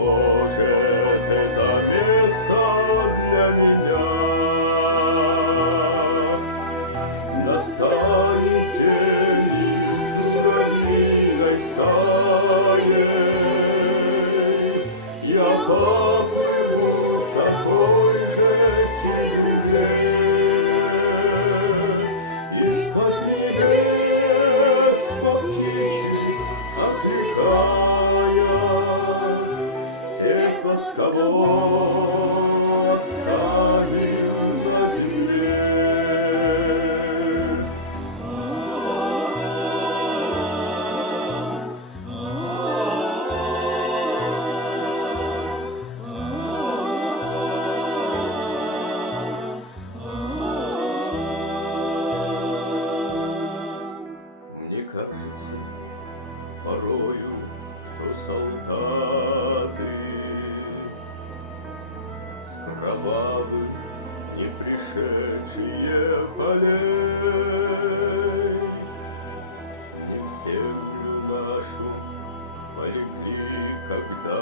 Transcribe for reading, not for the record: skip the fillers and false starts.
может, это место для меня. Настанет день с Украиной станет, я поплыву в такой же земле. Из-под небес по птичьи окликая, всех нас, кого оставим на земле. Мне кажется порою, что солдаты с кровавых не пришедшие полей не в землю нашу полегли когда-то.